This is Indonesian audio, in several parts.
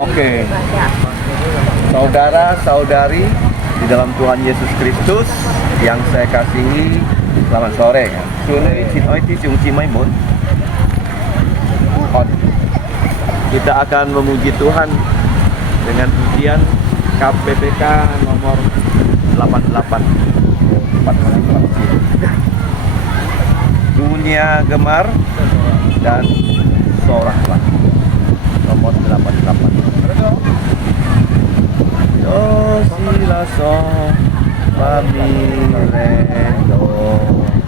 Oke, saudara-saudari di dalam Tuhan Yesus Kristus yang saya kasihi, selamat sore. Kita akan memuji Tuhan dengan pujian KPPK nomor 88. Dunia gemar dan soraklah. Nomor 88. Do si la sol fa mi re do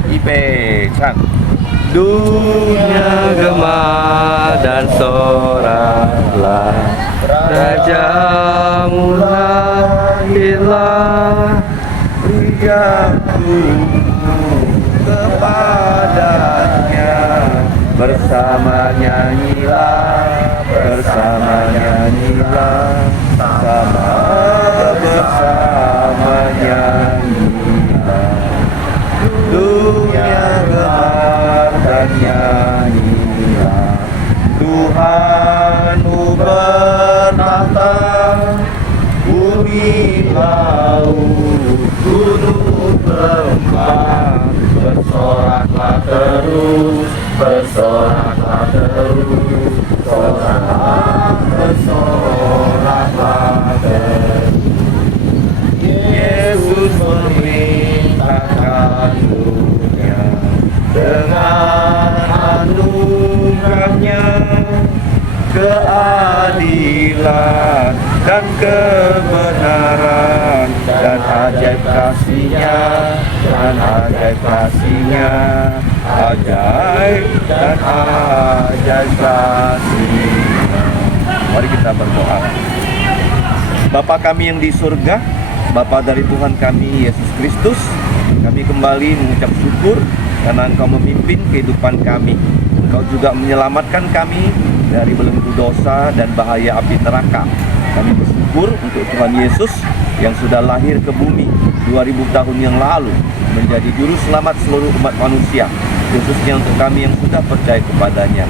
ipe sang. Dunia gemar dan soraklah, Rajamu lahirlah, berikanku kepadanya, bersama nyanyilah, bersama nyanyilah, bersama nyanyilah. Dunia gemar dan nyanyilah, Tuhanmu bertahta, bumi laut gunung lembah, bersoraklah terus, bersoraklah terus, bersoraklah terus. Yesus memerintahkan dunia dengan anugerahnya, keadilan dan kebenaran, dan ajaib kasihnya, dan ajaib kasihnya, ajaib dan ajaib kasihnya. Mari kita berdoa. Bapa kami yang di surga, Bapa dari Tuhan kami Yesus Kristus, kami kembali mengucap syukur karena Engkau memimpin kehidupan kami. Engkau juga menyelamatkan kami dari belenggu dosa dan bahaya api neraka. Kami bersyukur untuk Tuhan Yesus yang sudah lahir ke bumi 2000 tahun yang lalu, menjadi juru selamat seluruh umat manusia, khususnya untuk kami yang sudah percaya kepadanya.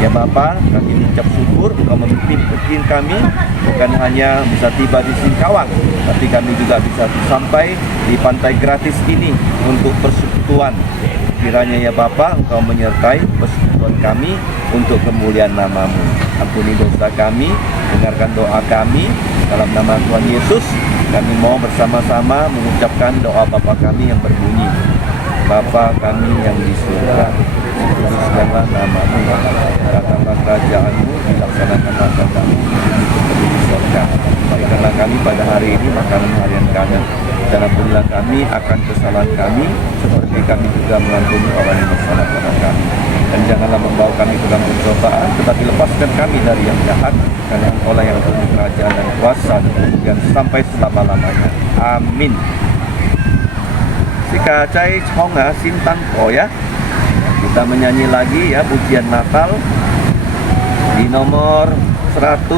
Ya Bapa, kami mengucap syukur Engkau memimpin kami, bukan hanya bisa tiba di Singkawang, tapi kami juga bisa sampai di pantai gratis ini untuk persekutuan. Kiranya ya Bapa, Engkau menyertai persekutuan kami untuk kemuliaan nama-Mu. Ampuni dosa kami, dengarkan doa kami. Dalam nama Tuhan Yesus, kami mau bersama-sama mengucapkan doa Bapa kami yang berbunyi. Bapa kami yang di surga, dikuduskanlah nama-Mu, datanglah kerajaan-Mu, dilaksanakanlah kehendak-Mu seperti di surga. Berikanlah kami pada hari ini makanan harian kami, dan ampunilah kami akan kesalahan kami, seperti kami juga mengampuni orang yang bersalah kepada kami. Dan janganlah membawa kami ke dalam pencobaan, tetapi lepaskan kami dari yang jahat, karena Engkau-lah yang punya kerajaan dan kuasa dan kemuliaan sampai selama-lamanya. Amin. Sika cai chonga sintan ko ya. Kita menyanyi lagi ya pujian Natal di nomor 101.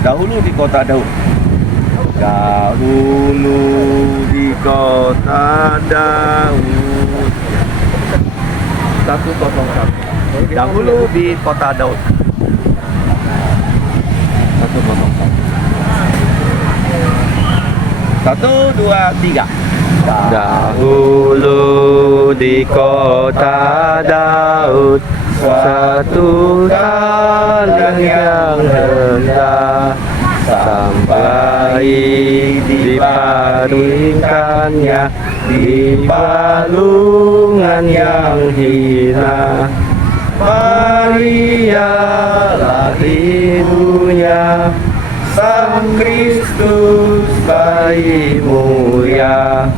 Dahulu di kota Daud. Dahulu di kota Daud. 101. Dahulu di kota Daud. 101. 1, 2, 3. Dahulu di kota Daud, satu jalan yang rendah, sampai dipadukannya di palungan yang hina. Maria lahirnya, Sang Kristus bayi mulia,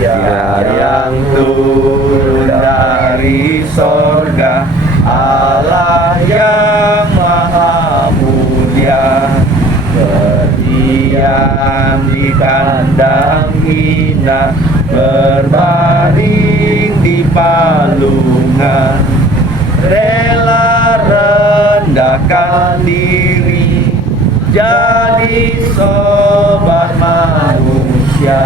Dia yang turun dari sorga, Allah yang maha mulia, berdiam di kandang hina, berbaring di palungan, rela rendahkan diri, jadi sobat manusia,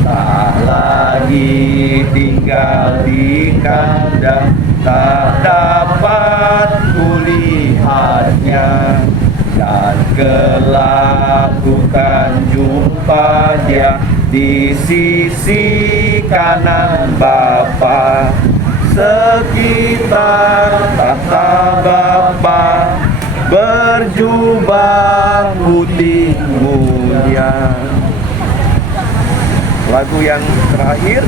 tak lagi tinggal di kandang, tak dapat kelak ku kan jumpa Dia di sisi kanan Bapa, sekitar tahta Bapa, berjubah putih mulia. Lagu yang terakhir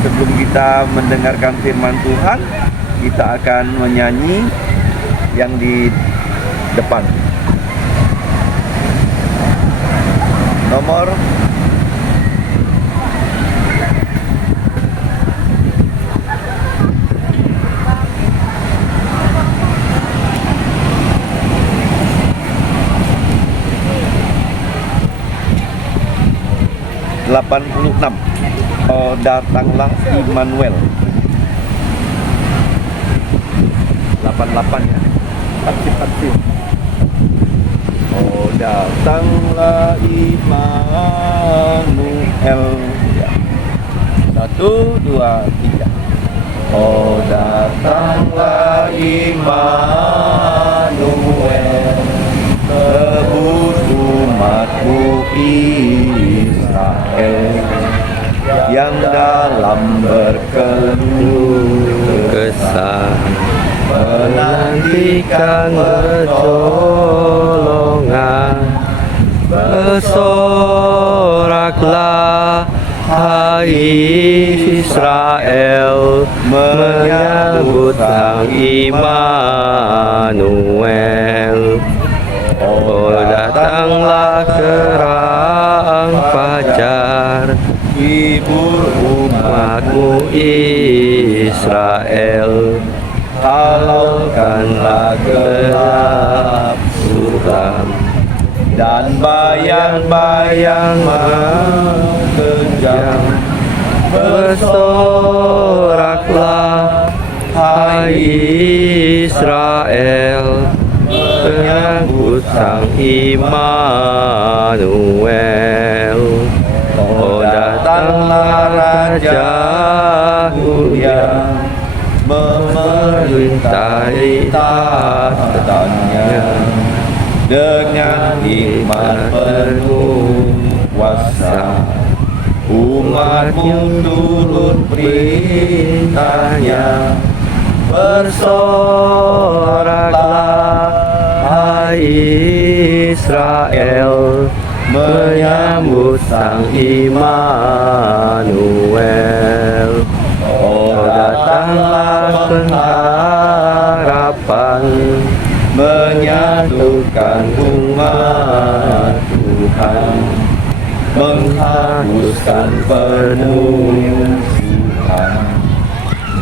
sebelum kita mendengarkan firman Tuhan, kita akan menyanyi yang di depan. Nomor 86. Oh, datanglah Immanuel. 88 ya. Aktif. Oh, datanglah Immanuel. Ya. 1, 2, 3. Oh, datanglah Immanuel, tebus umatku Israel, yang dalam berkeluh kesah menantikan pertolongan. Bersoraklah hai Israel, menyambut Sang Immanuel. Oh, datanglah kerang fajar, hibur umatmu Israel. Halaukanlah gelap suram dan bayang-bayang kejam. Bersoraklah hai Israel, menyambut Sang Immanuel. Oh, datanglah Raja Mulia, memerintahi tahtanya dengan hikmat penuh kuasa. Umatmu turut perintahnya. Bersoraklah hai Israel, menyambut Sang Immanuel. Oh, datanglah pengharapan, menyatukan umat Tuhan, menghapuskan permusuhan,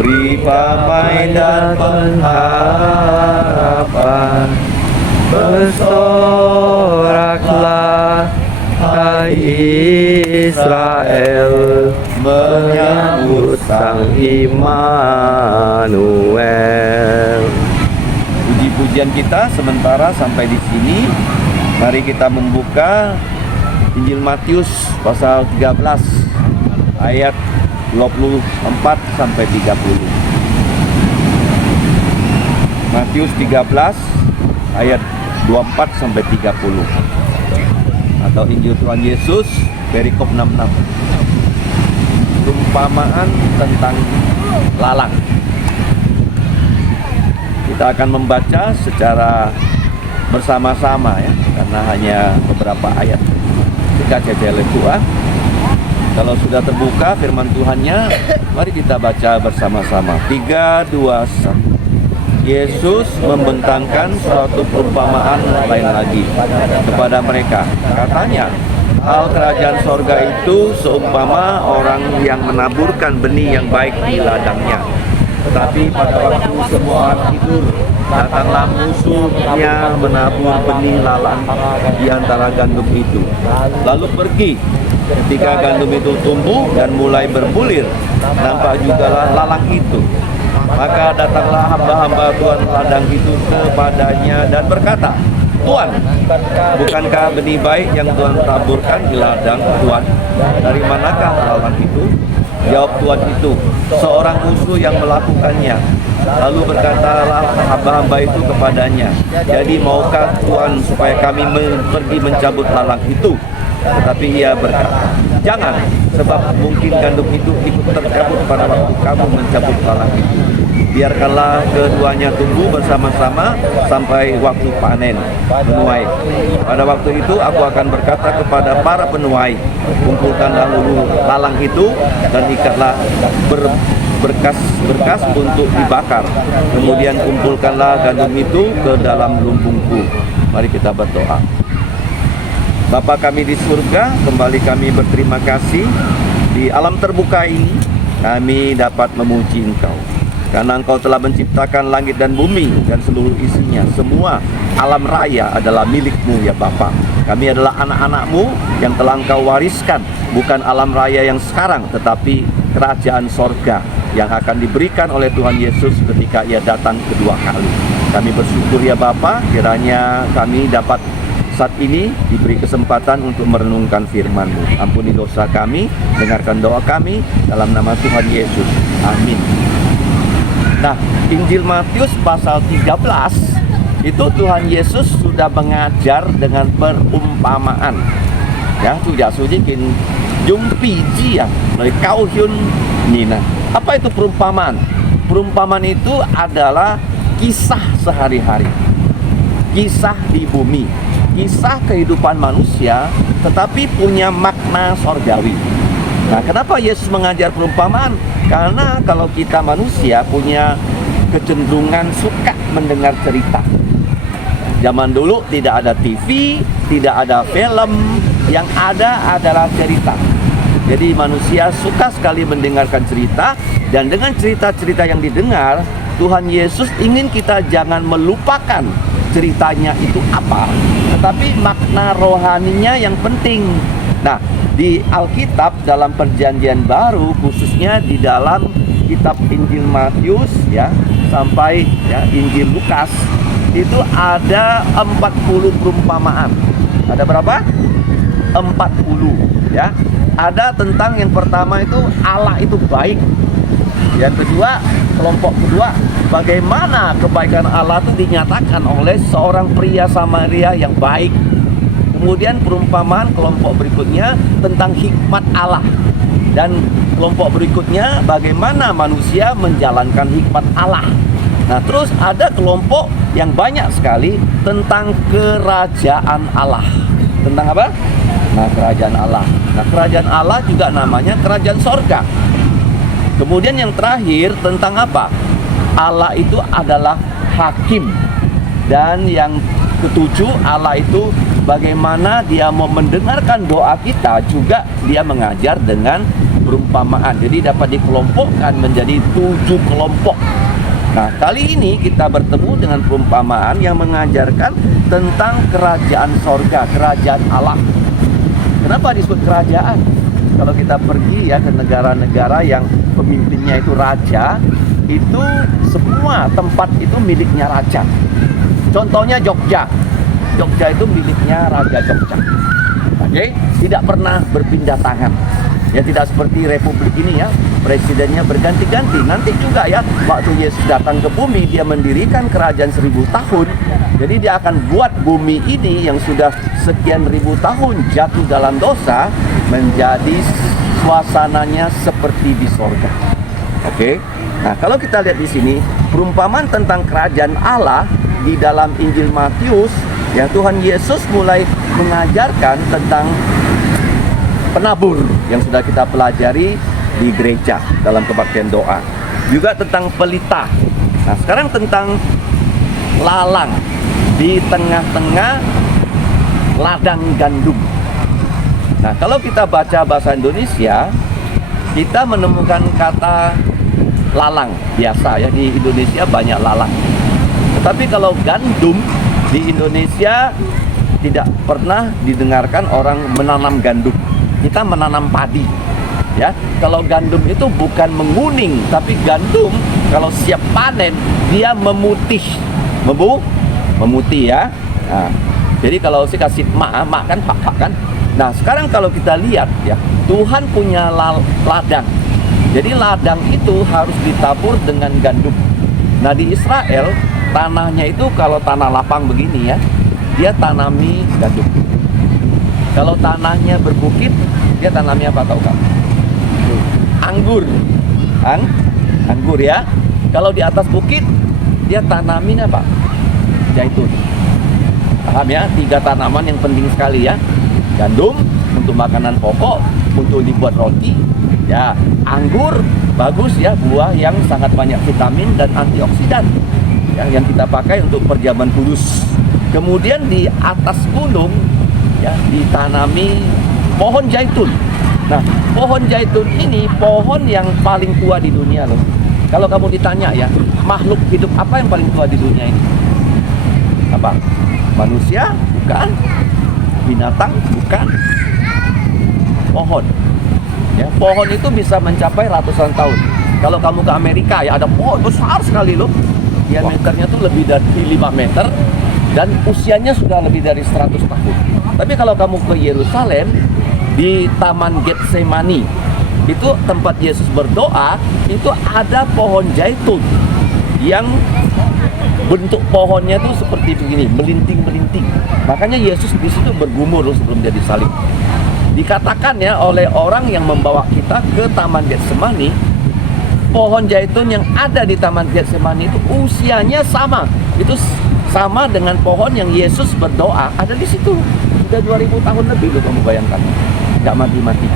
beri damai dan pengharapan. Bersoraklah hai Israel, menyambut Sang Immanuel. Puji-pujian kita sementara sampai di sini. Mari kita membuka Injil Matius pasal 13 ayat 24 sampai 30. Matius 13 ayat 24 sampai 30. Atau Injil Tuhan Yesus perikop 66. Perumpamaan tentang lalang. Kita akan membaca secara bersama-sama ya, karena hanya beberapa ayat. Jika cecele tua, kalau sudah terbuka firman Tuhannya, mari kita baca bersama-sama. 3, 2, 1. Yesus membentangkan suatu perumpamaan lain lagi kepada mereka. Katanya, hal kerajaan sorga itu seumpama orang yang menaburkan benih yang baik di ladangnya. Tetapi pada waktu semua orang tidur, datanglah musuhnya menabur benih lalang di antara gandum itu. Lalu pergi. Ketika gandum itu tumbuh dan mulai berbulir, nampak jugalah lalang itu. Maka datanglah hamba-hamba Tuhan ladang itu kepadanya dan berkata, Tuhan, bukankah benih baik yang Tuhan taburkan di ladang Tuhan? Dari manakah lalang itu? Jawab Tuhan itu, seorang musuh yang melakukannya. Lalu berkatalah hamba-hamba itu kepadanya, jadi maukah Tuhan supaya kami pergi mencabut lalang itu? Tetapi ia berkata, jangan, sebab mungkin gandum itu ikut tercabut pada waktu kamu mencabut lalang itu. Biarkanlah keduanya tumbuh bersama-sama sampai waktu panen menuai. Pada waktu itu aku akan berkata kepada para penuai, kumpulkan dahulu lalang itu dan ikatlah berkas-berkas untuk dibakar. Kemudian kumpulkanlah gandum itu ke dalam lumbungku. Mari kita berdoa. Bapa kami di surga, kembali kami berterima kasih. Di alam terbuka ini kami dapat memuji Engkau, karena Engkau telah menciptakan langit dan bumi dan seluruh isinya. Semua alam raya adalah milik-Mu ya Bapa. Kami adalah anak-anak-Mu yang telah Engkau wariskan. Bukan alam raya yang sekarang, tetapi kerajaan sorga yang akan diberikan oleh Tuhan Yesus ketika Ia datang kedua kali. Kami bersyukur ya Bapa, kiranya kami dapat saat ini diberi kesempatan untuk merenungkan firman-Mu. Ampuni dosa kami, dengarkan doa kami dalam nama Tuhan Yesus. Amin. Nah, Injil Matius pasal 13 itu Tuhan Yesus sudah mengajar dengan perumpamaan. Ya, sudah sujikin jumpi ya, dari kau hyun nina. Apa itu perumpamaan? Perumpamaan itu adalah kisah sehari-hari, kisah di bumi, kisah kehidupan manusia, tetapi punya makna sorgawi. Nah, kenapa Yesus mengajar perumpamaan? Karena kalau kita manusia punya kecenderungan suka mendengar cerita. Zaman dulu tidak ada TV, tidak ada film, yang ada adalah cerita. Jadi manusia suka sekali mendengarkan cerita, dan dengan cerita-cerita yang didengar, Tuhan Yesus ingin kita jangan melupakan ceritanya itu apa, tetapi makna rohaninya yang penting. Nah, di Alkitab dalam Perjanjian Baru, khususnya di dalam kitab Injil Matius ya sampai ya Injil Lukas, itu ada 40 perumpamaan. Ada berapa? 40 ya. Ada tentang yang pertama itu Allah itu baik. Yang kedua, kelompok kedua, bagaimana kebaikan Allah itu dinyatakan oleh seorang pria Samaria yang baik. Kemudian perumpamaan kelompok berikutnya tentang hikmat Allah. Dan kelompok berikutnya bagaimana manusia menjalankan hikmat Allah. Nah, terus ada kelompok yang banyak sekali tentang kerajaan Allah. Tentang apa? Nah, kerajaan Allah. Nah, kerajaan Allah juga namanya kerajaan sorga. Kemudian yang terakhir tentang apa? Allah itu adalah hakim. Dan yang ketujuh, Allah itu bagaimana dia mau mendengarkan doa kita, juga dia mengajar dengan perumpamaan. Jadi dapat dikelompokkan menjadi 7 kelompok. Nah, kali ini kita bertemu dengan perumpamaan yang mengajarkan tentang kerajaan sorga, kerajaan Allah. Kenapa disebut kerajaan? Kalau kita pergi ya ke negara-negara yang pemimpinnya itu raja, itu semua tempat itu miliknya raja. Contohnya Jogja. Jogja itu miliknya Raja Jogja. Oke, tidak pernah berpindah tangan. Ya, tidak seperti republik ini ya, presidennya berganti-ganti. Nanti juga ya, waktu Yesus datang ke bumi, dia mendirikan kerajaan 1000 tahun. Jadi dia akan buat bumi ini yang sudah sekian ribu tahun jatuh dalam dosa menjadi suasananya seperti di sorga. Oke. Nah, kalau kita lihat di sini perumpamaan tentang kerajaan Allah di dalam Injil Matius, ya Tuhan Yesus mulai mengajarkan tentang penabur yang sudah kita pelajari di gereja dalam kebaktian doa. Juga tentang pelita. Nah, sekarang tentang lalang di tengah-tengah ladang gandum. Nah, kalau kita baca bahasa Indonesia, kita menemukan kata lalang. Biasa ya, di Indonesia banyak lalang. Tetapi kalau gandum di Indonesia tidak pernah didengarkan orang menanam gandum. Kita menanam padi. Ya, kalau gandum itu bukan menguning, tapi gandum kalau siap panen dia memutih. Memutih ya. Nah, Jadi kalau saya kasih mak kan hak kan. Nah sekarang kalau kita lihat ya, Tuhan punya ladang. Jadi ladang itu harus ditabur dengan gandum. Nah di Israel tanahnya itu kalau tanah lapang begini ya, dia tanami gandum. Kalau tanahnya berbukit, dia tanami apa tahu kamu? Anggur. Anggur ya. Kalau di atas bukit, dia tanamin apa? Zaitun. Paham ya? 3 tanaman yang penting sekali ya. Gandum untuk makanan pokok, untuk dibuat roti. Ya, anggur bagus ya, buah yang sangat banyak vitamin dan antioksidan. Ya, yang kita pakai untuk perjamuan kudus. Kemudian di atas gunung ya ditanami pohon zaitun. Nah, pohon zaitun ini pohon yang paling tua di dunia loh. Kalau kamu ditanya ya, makhluk hidup apa yang paling tua di dunia ini? Apa? Manusia? Bukan. Binatang? Bukan. Pohon. Ya, pohon itu bisa mencapai ratusan tahun. Kalau kamu ke Amerika ya ada pohon besar sekali loh. Diameternya tuh lebih dari 5 meter dan usianya sudah lebih dari 100 tahun. Tapi kalau kamu ke Yerusalem di Taman Getsemani, itu tempat Yesus berdoa, itu ada pohon zaitun yang bentuk pohonnya tuh seperti begini, melinting-melinting. Makanya Yesus di situ bergumul sebelum dia disalib. Dikatakan ya oleh orang yang membawa kita ke Taman Getsemani, pohon zaitun yang ada di Taman Getsemani itu usianya sama. Itu sama dengan pohon yang Yesus berdoa ada di situ. Sudah 2000 tahun lebih loh, kamu bayangkan. Nggak mati-mati.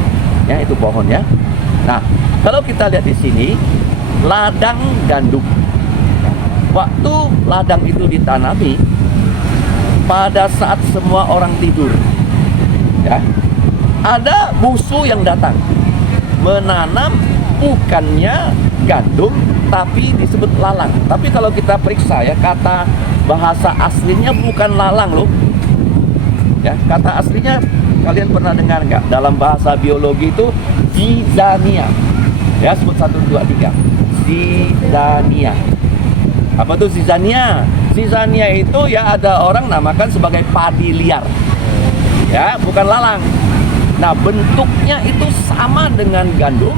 Ya, itu pohon ya. Nah, kalau kita lihat di sini, ladang gandum. Waktu ladang itu ditanami, pada saat semua orang tidur, ya, ada musuh yang datang menanam bukannya gandum, tapi disebut lalang. Tapi kalau kita periksa ya, kata bahasa aslinya bukan lalang loh. Ya, kata aslinya kalian pernah dengar nggak? Dalam bahasa biologi itu zizania. Ya, sebut 1, 2, 3. Zizania. Apa tuh zizania? Zizania itu ya ada orang namakan sebagai padi liar. Ya, bukan lalang. Nah, bentuknya itu sama dengan gandum,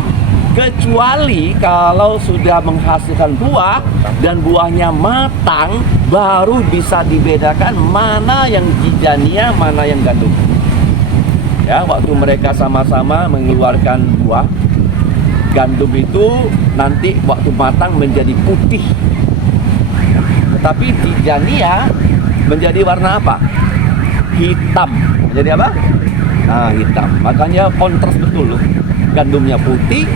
kecuali kalau sudah menghasilkan buah dan buahnya matang, baru bisa dibedakan mana yang zizania, mana yang gandum. Ya, waktu mereka sama-sama mengeluarkan buah, gandum itu nanti waktu matang menjadi putih. Tetapi zizania menjadi warna apa? Hitam. Menjadi apa? Nah, hitam. Makanya kontras betul loh. Gandumnya putih,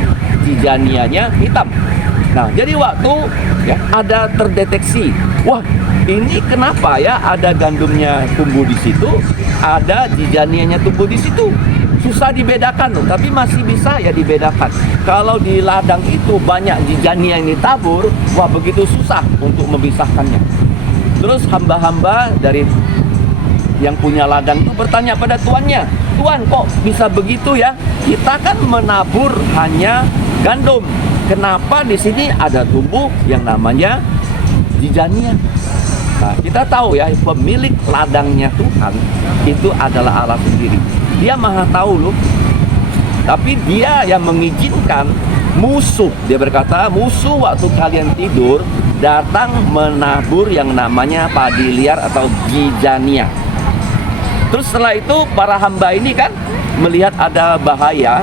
zizanianya hitam. Nah, jadi waktu ya ada terdeteksi, wah ini kenapa ya ada gandumnya tumbuh di situ, ada zizanianya tumbuh di situ. Susah dibedakan loh, tapi masih bisa ya dibedakan. Kalau di ladang itu banyak zizania yang ditabur, wah begitu susah untuk memisahkannya. Terus hamba-hamba dari yang punya ladang itu bertanya pada tuannya, "Tuan, kok bisa begitu ya? Kita kan menabur hanya gandum. Kenapa di sini ada tumbuh yang namanya zizania?" Nah, kita tahu ya, pemilik ladangnya Tuhan itu adalah Allah sendiri. Dia maha tahu loh. Tapi dia yang mengizinkan musuh. Dia berkata, musuh waktu kalian tidur datang menabur yang namanya padi liar atau zizania. Terus setelah itu para hamba ini kan melihat ada bahaya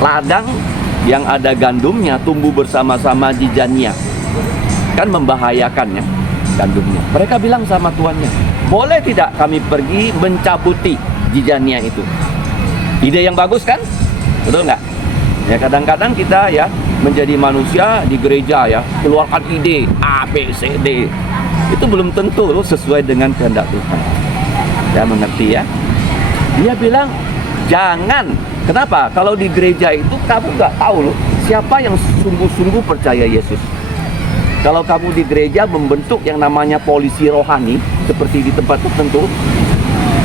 ladang yang ada gandumnya tumbuh bersama-sama zizania. Kan membahayakan ya gandumnya. Mereka bilang sama tuannya, boleh tidak kami pergi mencabuti zizania itu? Ide yang bagus kan? Betul nggak? Ya kadang-kadang kita ya menjadi manusia di gereja ya keluarkan ide A, B, C, D. Itu belum tentu loh sesuai dengan kehendak Tuhan. Ya mengerti ya? Dia bilang jangan. Kenapa? Kalau di gereja itu kamu nggak tahu loh siapa yang sungguh-sungguh percaya Yesus. Kalau kamu di gereja membentuk yang namanya polisi rohani seperti di tempat tertentu,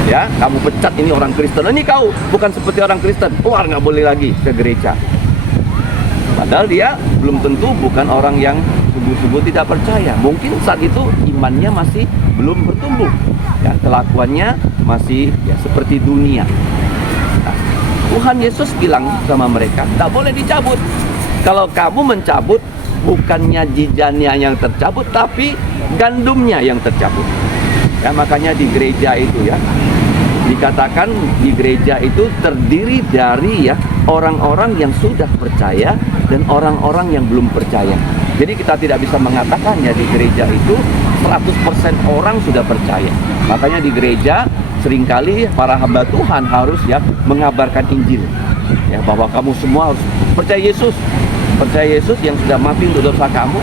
ya kamu pecat ini orang Kristen, ini kau bukan seperti orang Kristen, keluar nggak boleh lagi ke gereja. Padahal dia belum tentu bukan orang yang sungguh-sungguh tidak percaya. Mungkin saat itu imannya masih belum bertumbuh. ya, kelakuannya masih ya seperti dunia. Nah, Tuhan Yesus bilang sama mereka, tak boleh dicabut. Kalau kamu mencabut, bukannya jijannya yang tercabut, tapi gandumnya yang tercabut. Ya, makanya di gereja itu ya, dikatakan di gereja itu terdiri dari ya orang-orang yang sudah percaya dan orang-orang yang belum percaya. Jadi kita tidak bisa mengatakan ya di gereja itu 100% orang sudah percaya. Makanya di gereja seringkali para hamba Tuhan harus ya mengabarkan Injil. Ya, bahwa kamu semua harus percaya Yesus. Percaya Yesus yang sudah mati untuk dosa kamu.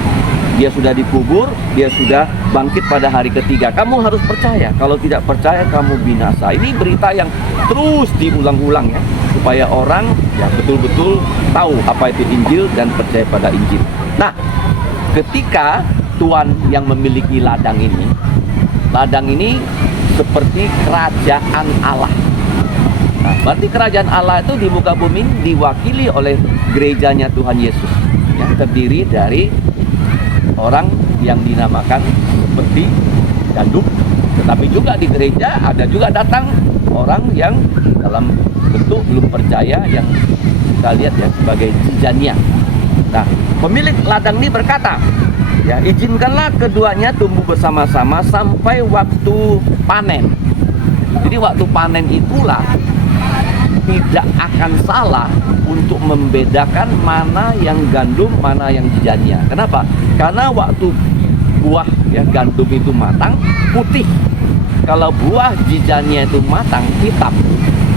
Dia sudah dikubur, dia sudah bangkit pada hari ketiga. Kamu harus percaya. Kalau tidak percaya kamu binasa. Ini berita yang terus diulang-ulang ya, supaya orang ya betul-betul tahu apa itu Injil dan percaya pada Injil. Nah, ketika Tuhan yang memiliki ladang ini seperti kerajaan Allah. Nah, berarti kerajaan Allah itu di muka bumi diwakili oleh gerejanya Tuhan Yesus, yang terdiri dari orang yang dinamakan seperti gandum. Tetapi juga di gereja ada juga datang orang yang dalam bentuk belum percaya, yang kita lihat ya sebagai jijania. Nah, pemilik ladang ini berkata, ya, izinkanlah keduanya tumbuh bersama-sama sampai waktu panen. Jadi waktu panen itulah tidak akan salah untuk membedakan mana yang gandum, mana yang jijania. Kenapa? Karena waktu buah ya gandum itu matang, putih. Kalau buah jijania itu matang, hitam.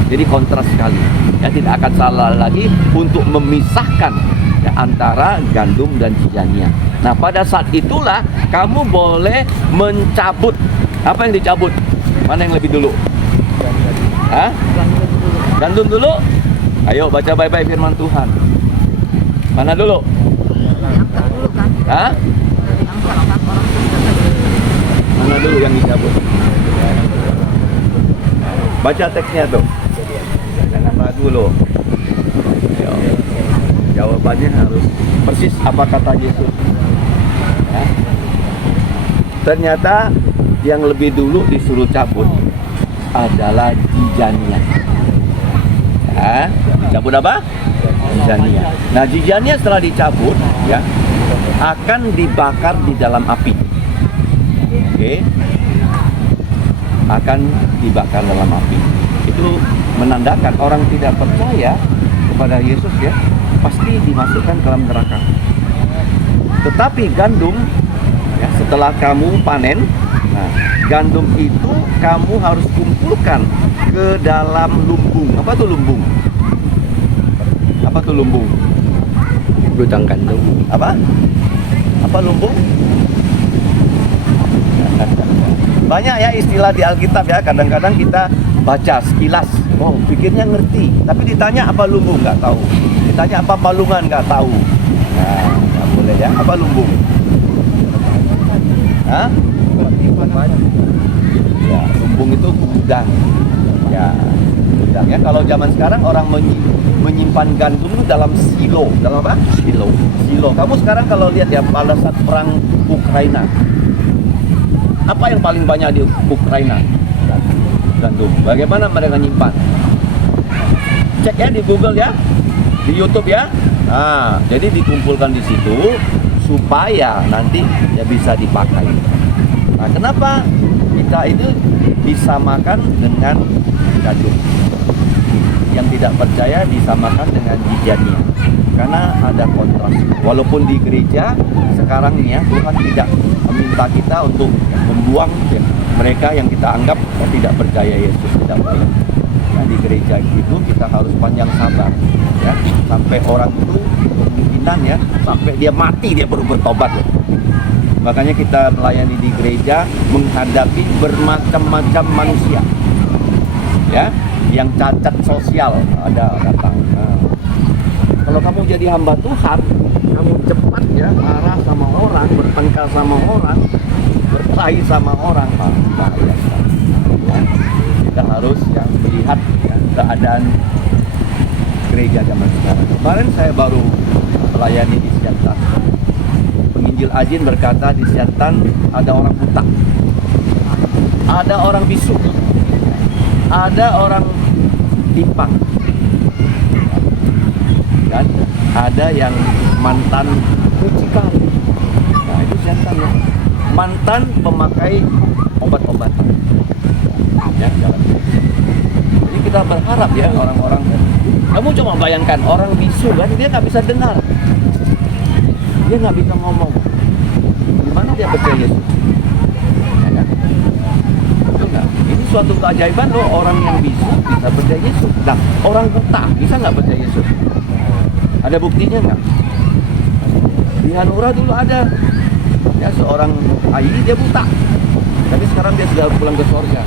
Jadi kontras sekali. Ya, tidak akan salah lagi untuk memisahkan ya, antara gandum dan jijania. Nah, pada saat itulah kamu boleh mencabut. Apa yang dicabut? Mana yang lebih dulu? Hah? Gandum dulu? Ayo baca baik-baik firman Tuhan. Mana dulu? Hah? Mana dulu yang dicabut? Baca teksnya tuh. Jangan ragu loh. Ayo. Jawabannya harus persis apa kata Yesus. Ya. Ternyata yang lebih dulu disuruh cabut adalah jijania. Ya, dicabut apa? Jijania. Nah, jijania setelah dicabut ya akan dibakar di dalam api. Oke. Akan dibakar dalam api. Itu menandakan orang tidak percaya kepada Yesus ya pasti dimasukkan ke dalam neraka. Tetapi gandum ya, setelah kamu panen, nah, gandum itu kamu harus kumpulkan ke dalam lumbung. Apa tuh lumbung? Apa tuh lumbung? Gudang gandum. Apa? Apa lumbung? Banyak ya istilah di Alkitab ya. Kadang-kadang kita baca sekilas, oh pikirnya ngerti. Tapi ditanya apa lumbung, nggak tahu. Ditanya apa palungan, nggak tahu. Nah, nggak boleh ya. Apa lumbung? Hah? Ya, lumbung itu gudang. Ya, gudang ya. Kalau zaman sekarang orang menyimpan gandum itu dalam silo. Dalam apa? Silo. Silo. Kamu sekarang kalau lihat ya pada saat perang Ukraina, apa yang paling banyak di Ukraina? Gandum. Bagaimana mereka nyimpan? Cek ya di Google ya, di YouTube ya. Nah, jadi dikumpulkan di situ supaya nanti ya bisa dipakai. Nah, kenapa kita itu disamakan dengan gandum? Yang tidak percaya disamakan dengan jijania. Karena ada kontras. Walaupun di gereja sekarang ini ya Tuhan tidak meminta kita untuk membuang ya, mereka yang kita anggap tidak percaya Yesus, tidak boleh. Nah, di gereja itu kita harus panjang sabar ya sampai orang itu kemungkinan ya sampai dia mati dia baru bertobat loh. Makanya kita melayani di gereja menghadapi bermacam-macam manusia ya yang cacat sosial ada datang. Nah, kalau kamu jadi hamba Tuhan, kamu cepat ya marah sama orang, bertengkar sama orang, berkelahi sama orang, bahaya sekali. Ya, kita harus ya melihat ya, keadaan gereja zaman sekarang. Kemarin saya baru melayani di Siantan. Penginjil Ajin berkata di Siantan ada orang buta. ada orang bisu, ada orang timpang, dan ada yang mantan mucikari. Nah itu setan ya, mantan pemakai obat-obatan ya dalam. Jadi kita berharap ya orang-orang, kamu coba bayangkan orang bisu kan, dia nggak bisa dengar, dia nggak bisa ngomong, gimana dia percaya Yesus? Ya kan? Betul nggak? Ini suatu keajaiban loh, orang yang bisu bisa percaya Yesus. Nah, orang buta bisa nggak percaya Yesus? Ada buktinya nggak? Di Hanura dulu ada ya seorang ayi, dia buta, tapi sekarang dia sudah pulang ke surga.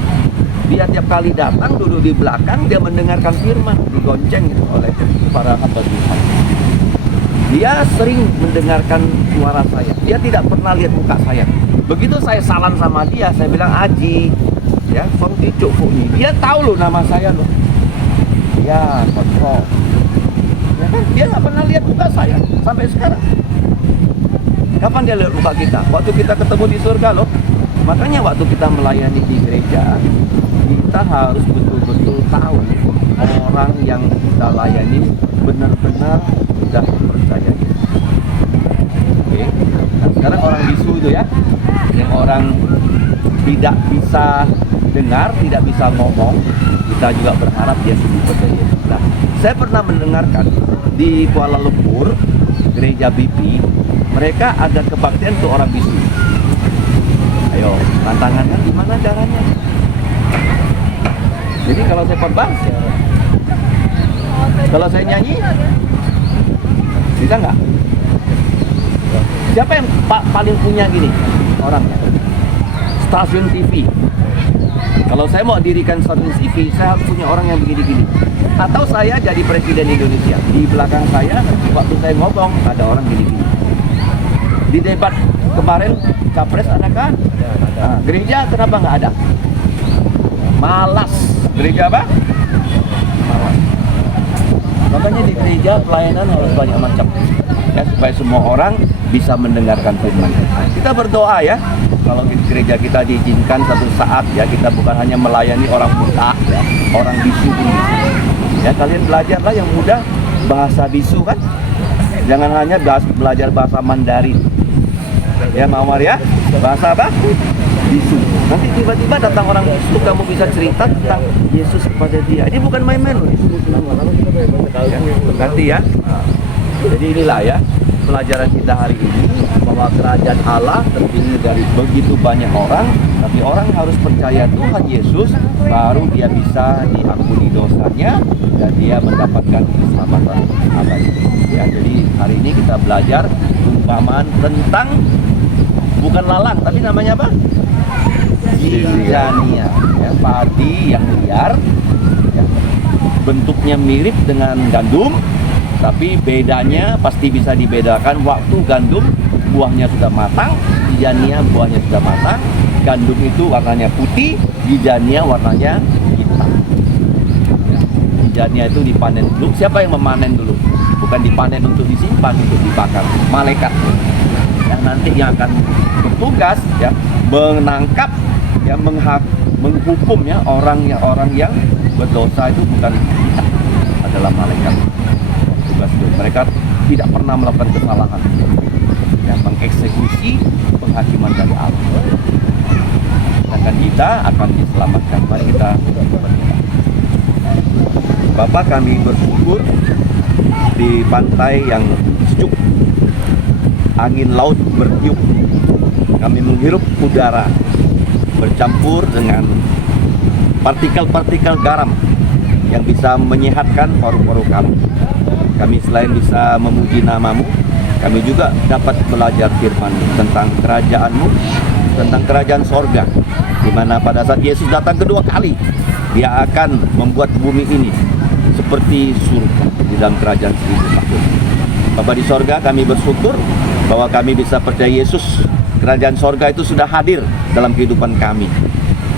Dia tiap kali datang duduk di belakang, dia mendengarkan firman, digonceng gitu oleh para hamba Tuhan. Dia sering mendengarkan suara saya, dia tidak pernah lihat muka saya. Begitu saya salam sama dia, saya bilang Aji, ya, Song Dicuk Funi. Dia tahu loh nama saya loh. Ya, kontrol. Ya kan, dia nggak pernah lihat muka saya sampai sekarang. Kapan dia lihat muka kita? Waktu kita ketemu di surga loh. Makanya waktu kita melayani di gereja, kita harus betul-betul tahu orang yang kita layani benar-benar sudah percaya. Oke. Nah, sekarang orang bisu itu ya, yang orang tidak bisa dengar, tidak bisa ngomong, kita juga berharap dia sudah percaya. Nah, saya pernah mendengarkan di Kuala Lumpur, gereja BP, mereka ada kebaktian untuk orang bisu. Ayo, tantangannya gimana caranya? Jadi kalau saya khotbah, kalau saya nyanyi, bisa nggak? Siapa yang paling punya gini orangnya? Stasiun TV. Kalau saya mau dirikan stasiun TV, saya harus punya orang yang begini-gini. Atau saya jadi presiden Indonesia. Di belakang saya, waktu saya ngomong, ada orang gini-gini. Di debat kemarin, Capres ada kan? Nah, gereja kenapa nggak ada? Malas. Gereja apa? Malas. Makanya di gereja pelayanan harus banyak macam. Ya, supaya semua orang bisa mendengarkan firman. Kita berdoa ya, kalau di gereja kita diizinkan satu saat ya, kita bukan hanya melayani orang buta, ya, orang bisu ini. Ya, kalian belajarlah yang mudah bahasa bisu kan. Jangan hanya belajar bahasa Mandarin. Ya, Mawar ya. Bahasa apa? Bisu. Nanti tiba-tiba datang orang bisu, kamu bisa cerita tentang Yesus kepada dia. Ini bukan main-main loh. Ya, berarti ya. Jadi inilah ya pelajaran kita hari ini, bahwa kerajaan Allah terdiri dari begitu banyak orang, tapi orang harus percaya Tuhan Yesus, baru dia bisa diampuni dosanya dan dia mendapatkan keselamatan abadi. Ya, jadi hari ini kita belajar umpamaan tentang bukan lalang, tapi namanya apa? Zizania, ya, padi yang liar, ya, bentuknya mirip dengan gandum. Tapi bedanya pasti bisa dibedakan waktu gandum buahnya sudah matang, zizania buahnya sudah matang. Gandum itu warnanya putih, zizania warnanya hitam. Zizania itu dipanen dulu. Siapa yang memanen dulu? Bukan dipanen untuk disimpan, untuk dibakar. Malaikat yang nanti yang akan bertugas ya menangkap, ya menghukum ya orang yang berdosa itu bukan kita, adalah malaikat. Mereka tidak pernah melakukan kesalahan, yang mengeksekusi penghakiman dari Allah. Sedangkan kita akan diselamatkan. Mari kita berdoa. Bapa, kami bersyukur di pantai yang sejuk, angin laut bertiup, kami menghirup udara bercampur dengan partikel-partikel garam yang bisa menyehatkan paru-paru kami. Kami selain bisa memuji nama-Mu, kami juga dapat belajar firman tentang kerajaan-Mu, tentang kerajaan sorga, di mana pada saat Yesus datang kedua kali, Dia akan membuat bumi ini seperti surga di dalam kerajaan 1000 tahun. Bapa di sorga, kami bersyukur bahwa kami bisa percaya Yesus. Kerajaan sorga itu sudah hadir dalam kehidupan kami,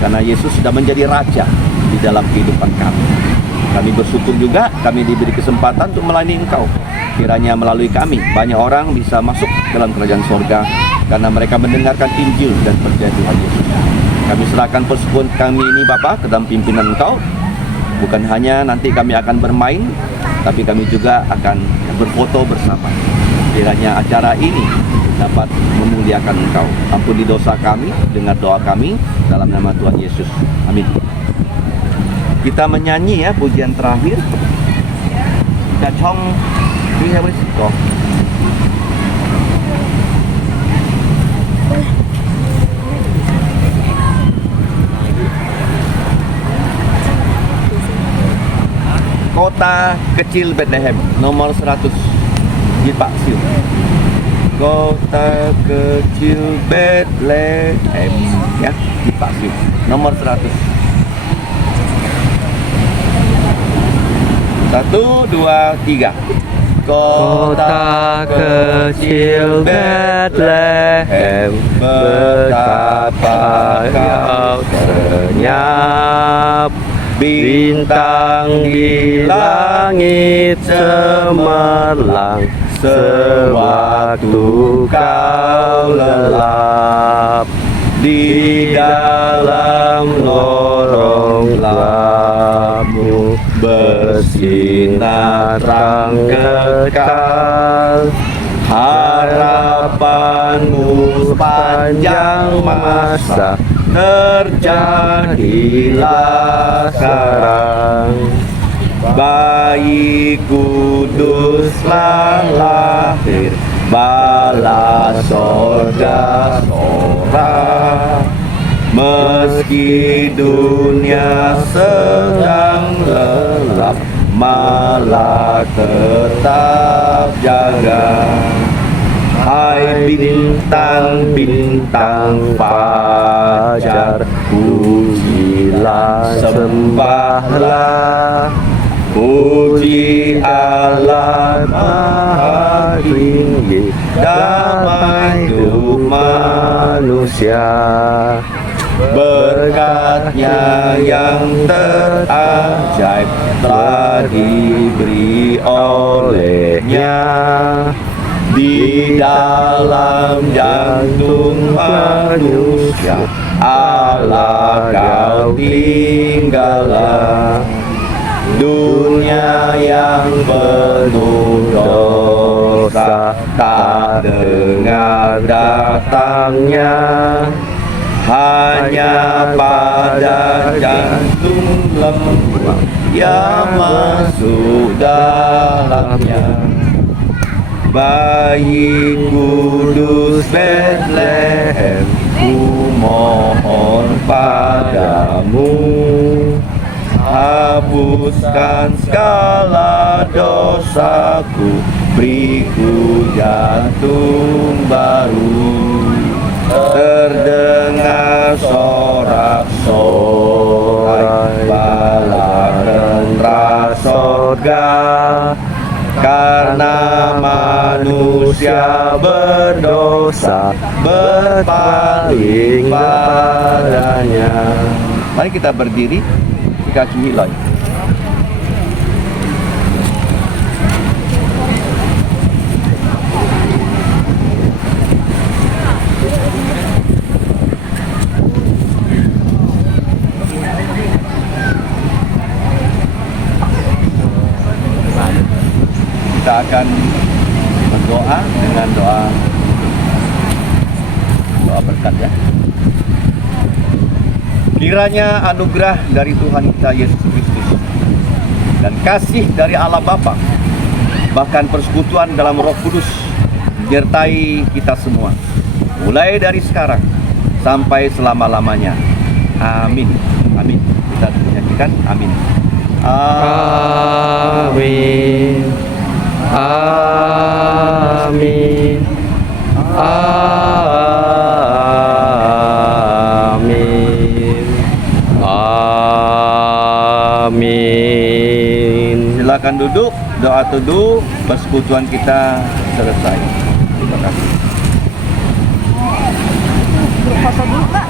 karena Yesus sudah menjadi Raja di dalam kehidupan kami. Kami bersyukur juga kami diberi kesempatan untuk melayani Engkau. Kiranya melalui kami banyak orang bisa masuk dalam kerajaan sorga karena mereka mendengarkan Injil dan percaya Tuhan Yesus. Kami serahkan persekutuan kami ini Bapa ke dalam pimpinan Engkau. Bukan hanya nanti kami akan bermain, tapi kami juga akan berfoto bersama. Kiranya acara ini dapat memuliakan Engkau. Ampuni dosa kami, dengar doa kami dalam nama Tuhan Yesus. Amin. Kita menyanyi ya pujian terakhir. Kita chong kok. Kota Kecil Bethlehem nomor 100 di Pak Siu. Kota Kecil Bethlehem ya di Pak Siu nomor 100. 1, 2, 3. Kota kecil Bethlehem, betapa kau senyap. Bintang di langit cemerlang, sewaktu kau lelap. Di dalam lorong gelapmu bersinar terang kekal. Harapanmu sepanjang masa terjadilah sekarang. Bayi kuduslah lahir, bala sorga sorak. Meski dunia sedang lelap, malah tetap jaga. Hai bintang-bintang fajar, pujilah sembahlah. Puji Allah Maha Tinggi, damai hidup manusia. Berkatnya yang terajaib telah diberi olehnya. Di dalam jantung manusia Allah kau tinggallah. Dunia yang penuh dosa tak dengar datangnya. Hanya pada jantung lemah yang masuk dalamnya. Bayi kudus Bethlehem, ku mohon padamu. Hapuskan segala dosaku, beriku jantung baru. Terdengar sorak-sorai bala tentara sorga, karena manusia berdosa berpaling padanya. Mari kita berdiri, kita cuci. Kita akan berdoa dengan doa berkat ya. Kiranya anugerah dari Tuhan kita Yesus Kristus dan kasih dari Allah Bapa, bahkan persekutuan dalam Roh Kudus menyertai kita semua, mulai dari sekarang sampai selama-lamanya. Amin. Amin. Kita nyanyikan amin. Amin. Amin. Amin. Amin. Silakan duduk, doa teduh, persekutuan kita selesai. Terima kasih. Foto dulu, Pak.